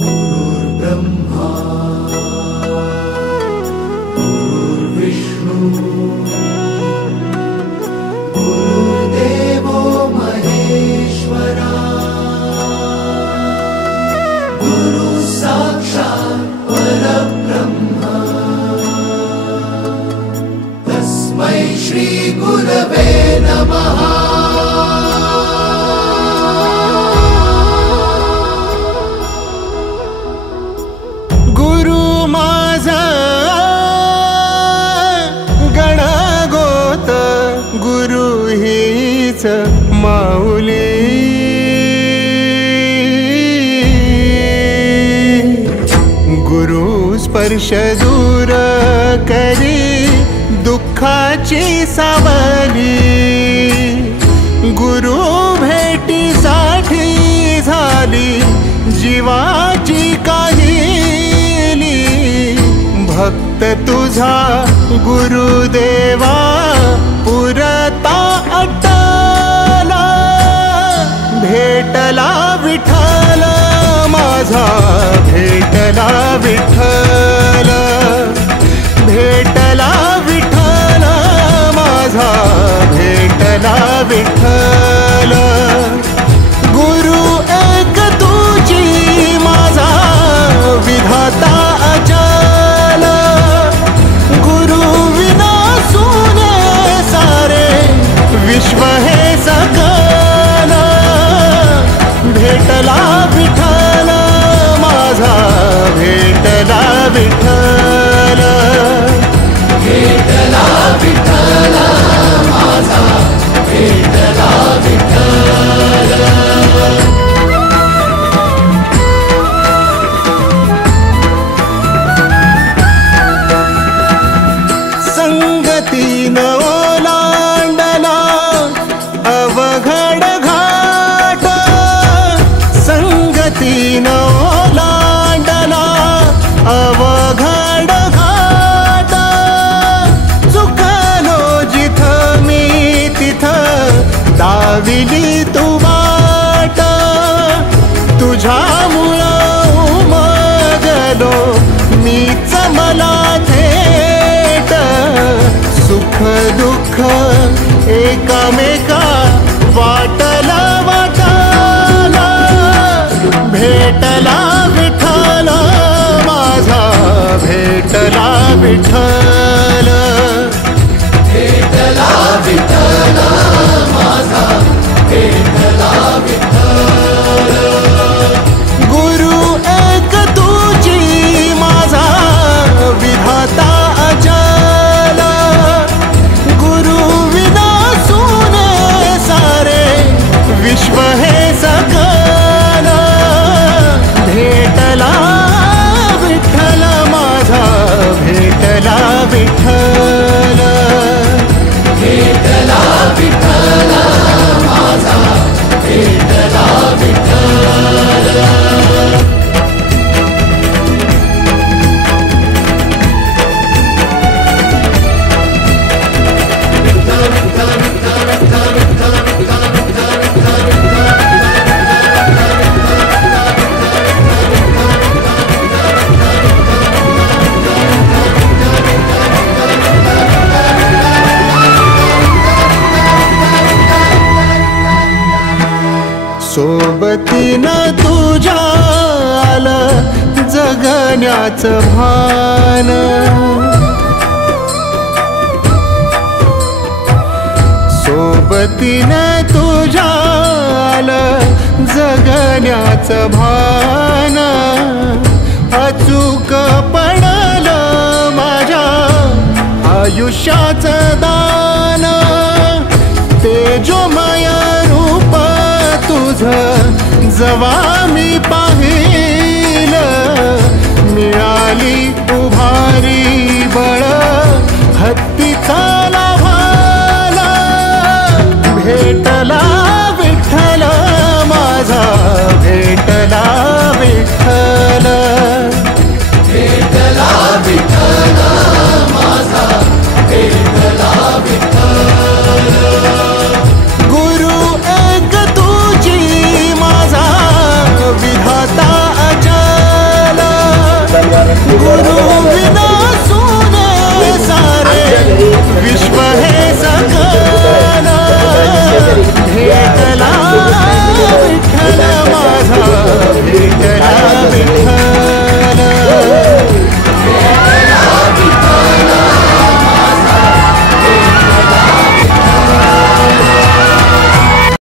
गुरुर्ब्रह्मा गुरुर्विष्णू गुरुर्देवो महेश्वरा गुरु साक्षात् परब्रह्म तस्मै श्री गुरवे नमः। माऊली गुरु स्पर्श दूर करी दुःखाची सावली गुरु भेटीसाठी झाली जीवाची काहिली भक्त तुझा गुरुदेवा पुरता अट्टला भेटला विठ्ठल माझा भेटला विठ्ठल भेटला विठ्ठल माझा भेटला विठ्ठल गुरु एक तुझी माझा विधाता अचल गुरु विना सुने सारे विश्व हे सकल भेटला विठ्ठल माझा भेटला विठ्ठल भेटला विठ्ठल माझा भेटला विठ्ठल। संगतीन ओलांडला अवघड घाट संगतीन ओलांडला अवघड घाट चुकलो जिथ मी तिथ दाविली तू वाट तुझ्यामुळं उमगलो मीच मला थेट सुख दुःख एकामेका वाटला वाटाला भेटला विठ्ठल माझा भेटला विठ्ठल भेटला विठ्ठल माझा भेटला विठ्ठल गुरु एक तुझी माझा विधाता अचल गुरु विना सुने सारे विश्व हे सकल भेटला विठ्ठल माझा भेटला विठ्ठल भेटला विठ्ठल माझा भेटला विठ्ठल। सोबतीनं तुझ्या आलं जगण्याचं भान सोबतीनं तुझ्या आलं जगण्याचं भान अचूक पडलं माझ्या आयुष्याचं दान तेजोमय रूप तुझं जवा मी पाहिलं मिळाली उभारी बळ हत्तीचा लाभाला भेटला विठ्ठल माझा भेटला विठ्ठल भेटला विठ्ठल माझा भेटला विठ्ठल गुरु एक तुझी माझा विधाता अचल गुरु विना सुने सारे विश्व हे सकल